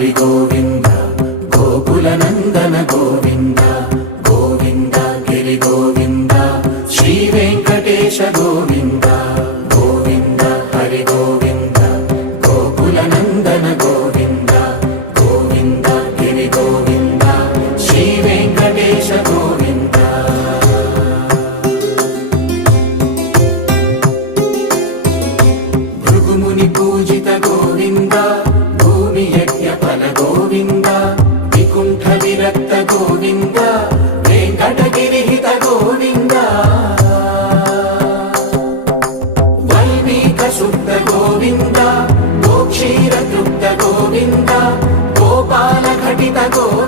హరి గోవింద గోకుల నందన గోవింద గోవింద గిరి గోవింద శ్రీ వెంకటేశ గోవింద గోవింద హరి గోవింద గోకుల నందన గోవింద గోవింద గిరి గోవింద శ్రీ వెంకటేశ గోవింద భృగుముని పూజిత గోవింద భూమి యజ్ఞ ఫల గోవింద వికుంఠ విరక్త గోవింద వెంకటగిరిహిత గోవింద వైదిక శుద్ధ గోవింద గోక్షీర తృప్త గోవింద గోపాల ఘటిత గోవింద